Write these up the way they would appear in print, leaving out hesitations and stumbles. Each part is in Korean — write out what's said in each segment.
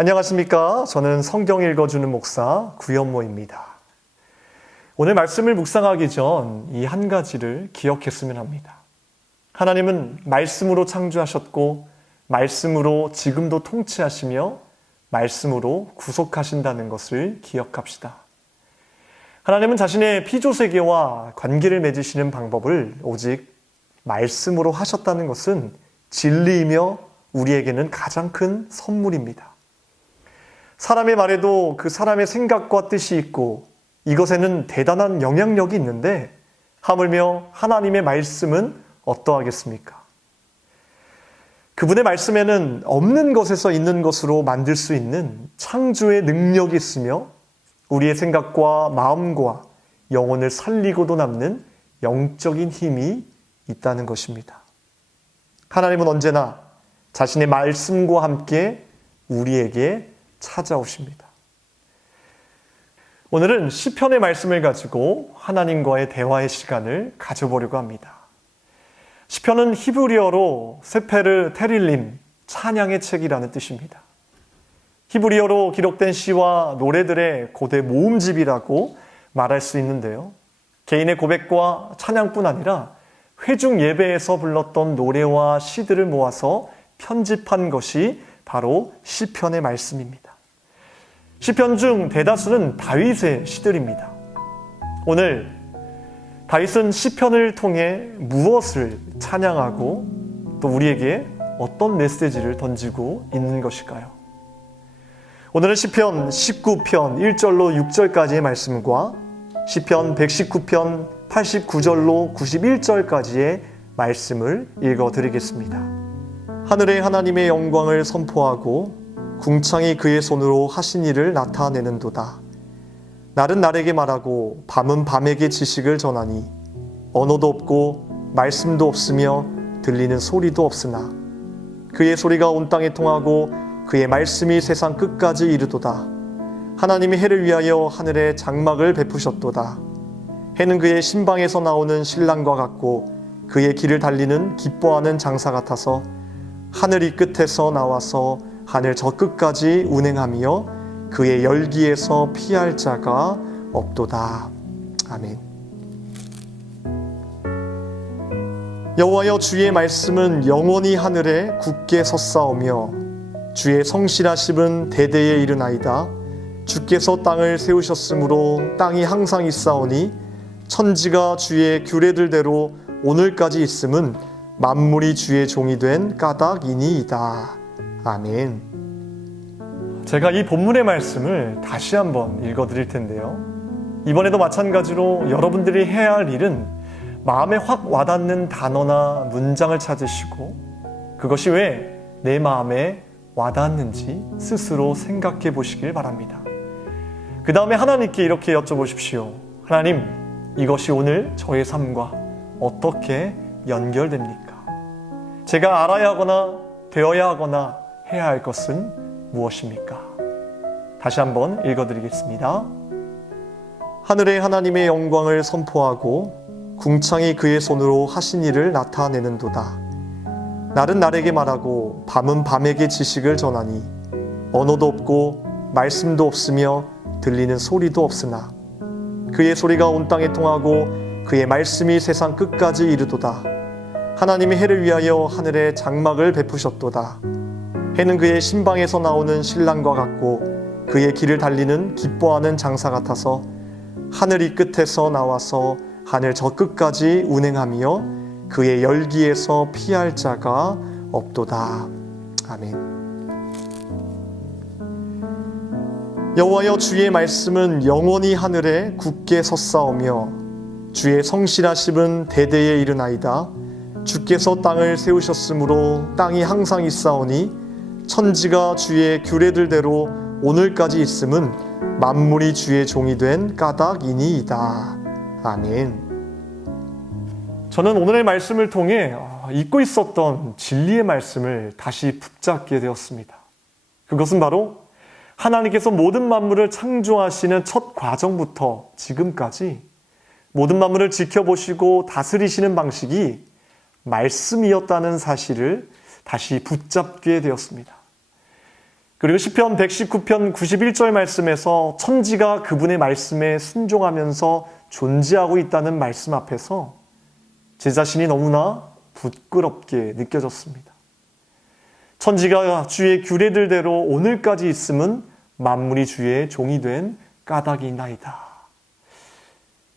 안녕하십니까? 저는 성경 읽어주는 목사 구현모입니다. 오늘 말씀을 묵상하기 전 이 한 가지를 기억했으면 합니다. 하나님은 말씀으로 창조하셨고 말씀으로 지금도 통치하시며 말씀으로 구속하신다는 것을 기억합시다. 하나님은 자신의 피조세계와 관계를 맺으시는 방법을 오직 말씀으로 하셨다는 것은 진리이며 우리에게는 가장 큰 선물입니다. 사람의 말에도 그 사람의 생각과 뜻이 있고 이것에는 대단한 영향력이 있는데 하물며 하나님의 말씀은 어떠하겠습니까? 그분의 말씀에는 없는 것에서 있는 것으로 만들 수 있는 창조의 능력이 있으며 우리의 생각과 마음과 영혼을 살리고도 남는 영적인 힘이 있다는 것입니다. 하나님은 언제나 자신의 말씀과 함께 우리에게 찾아오십니다. 오늘은 시편의 말씀을 가지고 하나님과의 대화의 시간을 가져보려고 합니다. 시편은 히브리어로 세페르 테릴림, 찬양의 책이라는 뜻입니다. 히브리어로 기록된 시와 노래들의 고대 모음집이라고 말할 수 있는데요. 개인의 고백과 찬양뿐 아니라 회중 예배에서 불렀던 노래와 시들을 모아서 편집한 것이 바로 시편의 말씀입니다. 시편 중 대다수는 다윗의 시들입니다. 오늘 다윗은 시편을 통해 무엇을 찬양하고 또 우리에게 어떤 메시지를 던지고 있는 것일까요? 오늘은 시편 19편 1절로 6절까지의 말씀과 시편 119편 89절로 91절까지의 말씀을 읽어드리겠습니다. 하늘의 하나님의 영광을 선포하고 궁창이 그의 손으로 하신 일을 나타내는도다. 날은 날에게 말하고 밤은 밤에게 지식을 전하니 언어도 없고 말씀도 없으며 들리는 소리도 없으나 그의 소리가 온 땅에 통하고 그의 말씀이 세상 끝까지 이르도다. 하나님이 해를 위하여 하늘에 장막을 베푸셨도다. 해는 그의 신방에서 나오는 신랑과 같고 그의 길을 달리는 기뻐하는 장사 같아서 하늘 이 끝에서 나와서 하늘 저 끝까지 운행하며 그의 열기에서 피할 자가 없도다. 아멘. 여호와여, 주의 말씀은 영원히 하늘에 굳게 섰사오며 주의 성실하심은 대대에 이르나이다. 주께서 땅을 세우셨으므로 땅이 항상 있사오니 천지가 주의 규례들대로 오늘까지 있음은 만물이 주의 종이 된 까닭이니이다. 아멘. 제가 이 본문의 말씀을 다시 한번 읽어드릴 텐데요. 이번에도 마찬가지로 여러분들이 해야 할 일은 마음에 확 와닿는 단어나 문장을 찾으시고 그것이 왜 내 마음에 와닿았는지 스스로 생각해 보시길 바랍니다. 그 다음에 하나님께 이렇게 여쭤보십시오. 하나님, 이것이 오늘 저의 삶과 어떻게 연결됩니까? 제가 알아야 하거나 되어야 하거나 해야 할 것은 무엇입니까? 다시 한번 읽어드리겠습니다. 하늘의 하나님의 영광을 선포하고 궁창이 그의 손으로 하신 일을 나타내는도다. 날은 날에게 말하고 밤은 밤에게 지식을 전하니 언어도 없고 말씀도 없으며 들리는 소리도 없으나 그의 소리가 온 땅에 통하고 그의 말씀이 세상 끝까지 이르도다. 하나님이 해를 위하여 하늘에 장막을 베푸셨도다. 해는 그의 신방에서 나오는 신랑과 같고 그의 길을 달리는 기뻐하는 장사 같아서 하늘 이 끝에서 나와서 하늘 저 끝까지 운행하며 그의 열기에서 피할 자가 없도다. 아멘. 여호와여, 주의 말씀은 영원히 하늘에 굳게 섰사오며 주의 성실하심은 대대에 이르나이다. 주께서 땅을 세우셨으므로 땅이 항상 있사오니 천지가 주의 규례들대로 오늘까지 있음은 만물이 주의 종이 된 까닭이니이다. 아멘. 저는 오늘의 말씀을 통해 잊고 있었던 진리의 말씀을 다시 붙잡게 되었습니다. 그것은 바로 하나님께서 모든 만물을 창조하시는 첫 과정부터 지금까지 모든 만물을 지켜보시고 다스리시는 방식이 말씀이었다는 사실을 다시 붙잡게 되었습니다. 그리고 시편 119편 91절 말씀에서 천지가 그분의 말씀에 순종하면서 존재하고 있다는 말씀 앞에서 제 자신이 너무나 부끄럽게 느껴졌습니다. 천지가 주의 규례들대로 오늘까지 있음은 만물이 주의 종이 된 까닭이나이다.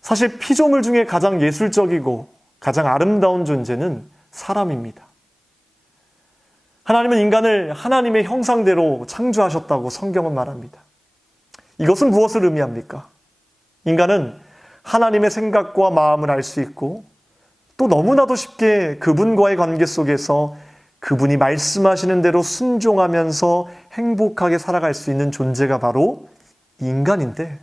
사실 피조물 중에 가장 예술적이고 가장 아름다운 존재는 사람입니다. 하나님은 인간을 하나님의 형상대로 창조하셨다고 성경은 말합니다. 이것은 무엇을 의미합니까? 인간은 하나님의 생각과 마음을 알 수 있고 또 너무나도 쉽게 그분과의 관계 속에서 그분이 말씀하시는 대로 순종하면서 행복하게 살아갈 수 있는 존재가 바로 인간인데,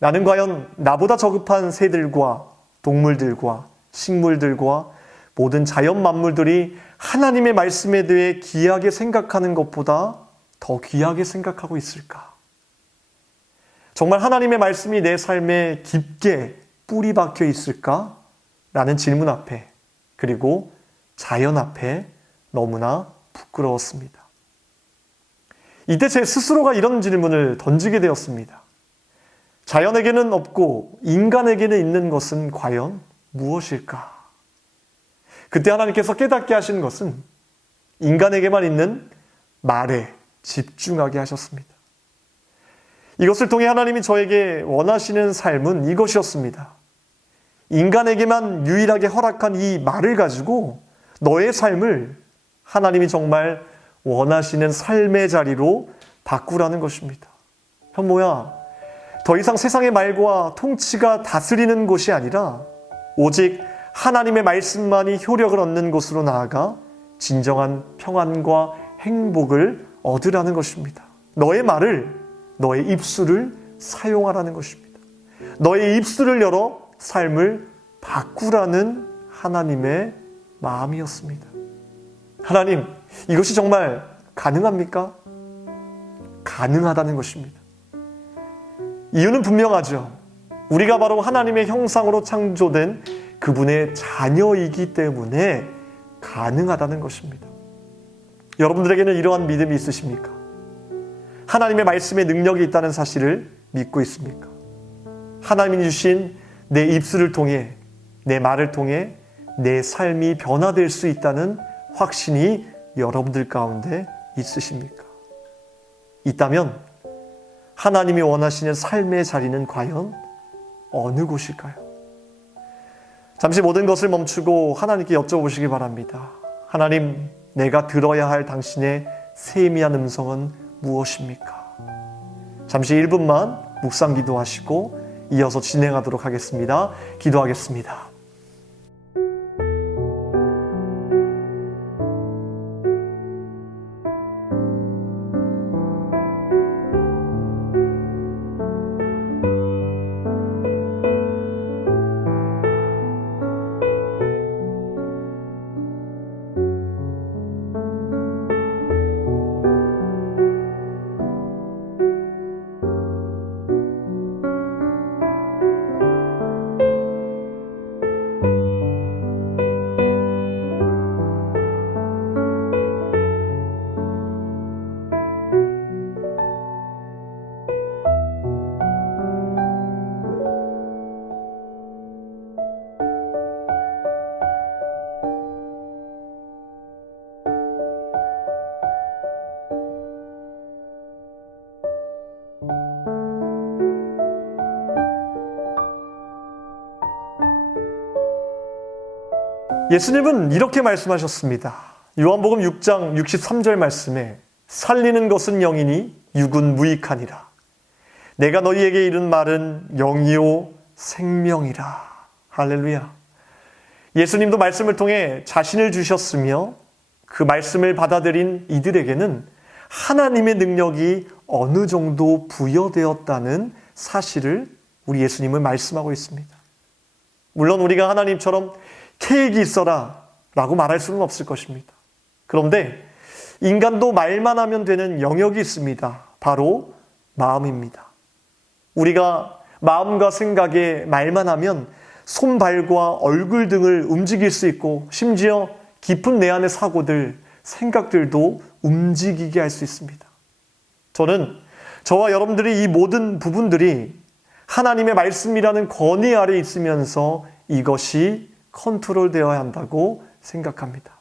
나는 과연 나보다 저급한 새들과 동물들과 식물들과 모든 자연 만물들이 하나님의 말씀에 대해 귀하게 생각하는 것보다 더 귀하게 생각하고 있을까? 정말 하나님의 말씀이 내 삶에 깊게 뿌리 박혀 있을까? 라는 질문 앞에, 그리고 자연 앞에 너무나 부끄러웠습니다. 이때 제 스스로가 이런 질문을 던지게 되었습니다. 자연에게는 없고 인간에게는 있는 것은 과연 무엇일까? 그때 하나님께서 깨닫게 하신 것은 인간에게만 있는 말에 집중하게 하셨습니다. 이것을 통해 하나님이 저에게 원하시는 삶은 이것이었습니다. 인간에게만 유일하게 허락한 이 말을 가지고 너의 삶을 하나님이 정말 원하시는 삶의 자리로 바꾸라는 것입니다. 현모야, 더 이상 세상의 말과 통치가 다스리는 곳이 아니라 오직 하나님의 말씀만이 효력을 얻는 곳으로 나아가 진정한 평안과 행복을 얻으라는 것입니다. 너의 말을, 너의 입술을 사용하라는 것입니다. 너의 입술을 열어 삶을 바꾸라는 하나님의 마음이었습니다. 하나님, 이것이 정말 가능합니까? 가능하다는 것입니다. 이유는 분명하죠. 우리가 바로 하나님의 형상으로 창조된 그분의 자녀이기 때문에 가능하다는 것입니다. 여러분들에게는 이러한 믿음이 있으십니까? 하나님의 말씀에 능력이 있다는 사실을 믿고 있습니까? 하나님이 주신 내 입술을 통해, 내 말을 통해 내 삶이 변화될 수 있다는 확신이 여러분들 가운데 있으십니까? 있다면 하나님이 원하시는 삶의 자리는 과연 어느 곳일까요? 잠시 모든 것을 멈추고 하나님께 여쭤보시기 바랍니다. 하나님, 내가 들어야 할 당신의 세미한 음성은 무엇입니까? 잠시 1분만 묵상 기도하시고 이어서 진행하도록 하겠습니다. 기도하겠습니다. 예수님은 이렇게 말씀하셨습니다. 요한복음 6장 63절 말씀에 살리는 것은 영이니 육은 무익하니라. 내가 너희에게 이른 말은 영이요 생명이라. 할렐루야. 예수님도 말씀을 통해 자신을 주셨으며 그 말씀을 받아들인 이들에게는 하나님의 능력이 어느 정도 부여되었다는 사실을 우리 예수님은 말씀하고 있습니다. 물론 우리가 하나님처럼 계획이 있어라 라고 말할 수는 없을 것입니다. 그런데 인간도 말만 하면 되는 영역이 있습니다. 바로 마음입니다. 우리가 마음과 생각에 말만 하면 손발과 얼굴 등을 움직일 수 있고 심지어 깊은 내 안의 사고들, 생각들도 움직이게 할 수 있습니다. 저는 저와 여러분들이 이 모든 부분들이 하나님의 말씀이라는 권위 아래 있으면서 이것이 컨트롤되어야 한다고 생각합니다.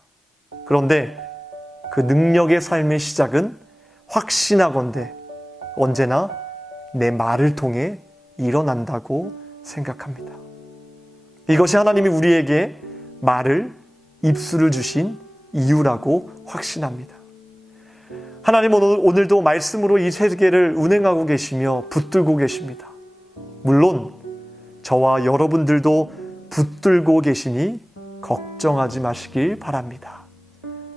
그런데 그 능력의 삶의 시작은 확신하건대 언제나 내 말을 통해 일어난다고 생각합니다. 이것이 하나님이 우리에게 말을, 입술을 주신 이유라고 확신합니다. 하나님은 오늘도 말씀으로 이 세계를 운행하고 계시며 붙들고 계십니다. 물론 저와 여러분들도 붙들고 계시니 걱정하지 마시길 바랍니다.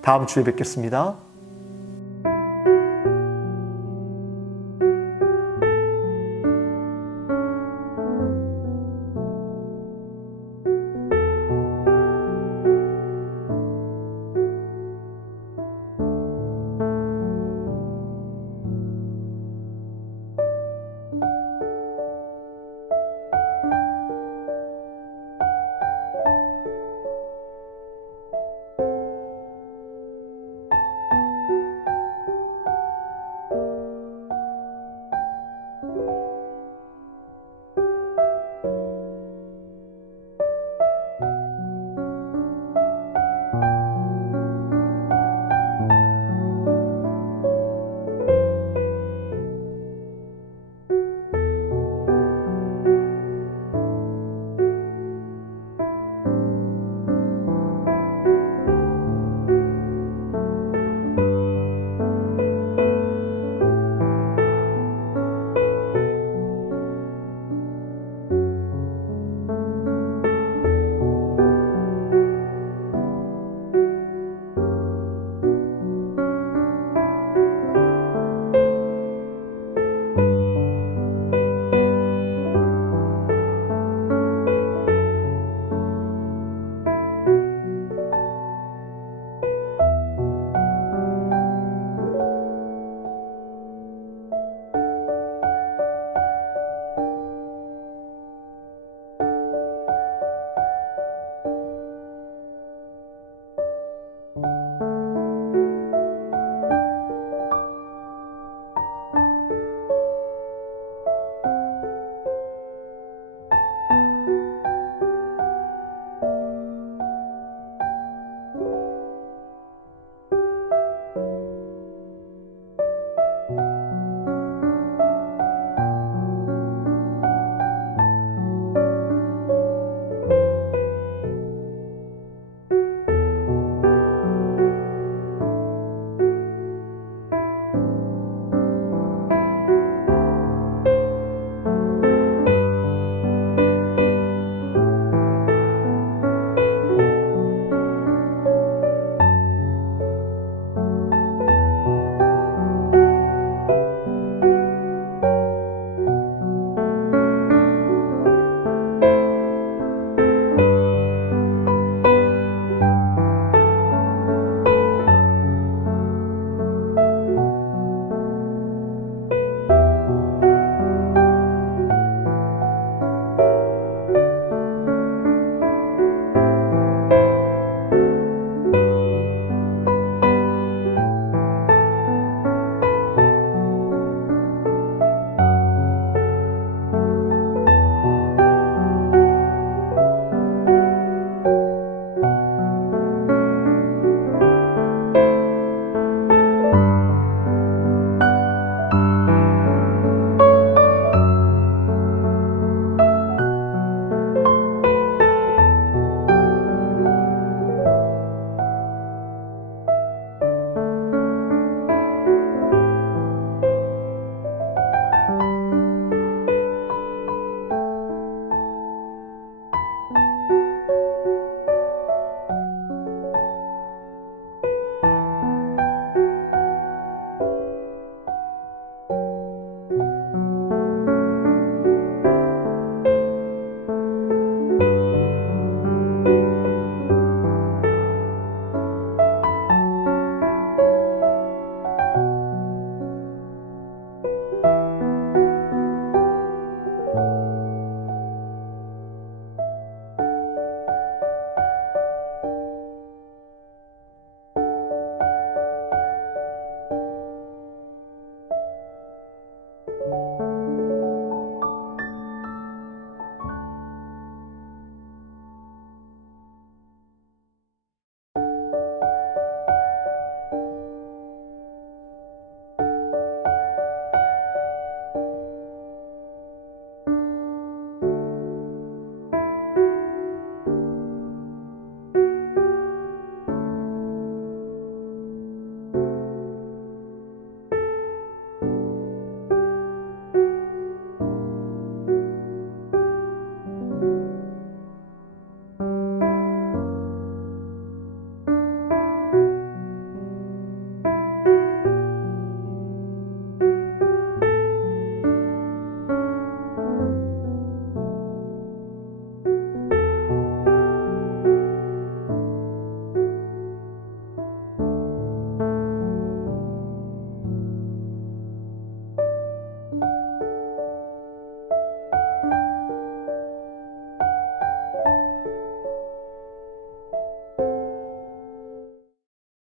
다음 주에 뵙겠습니다.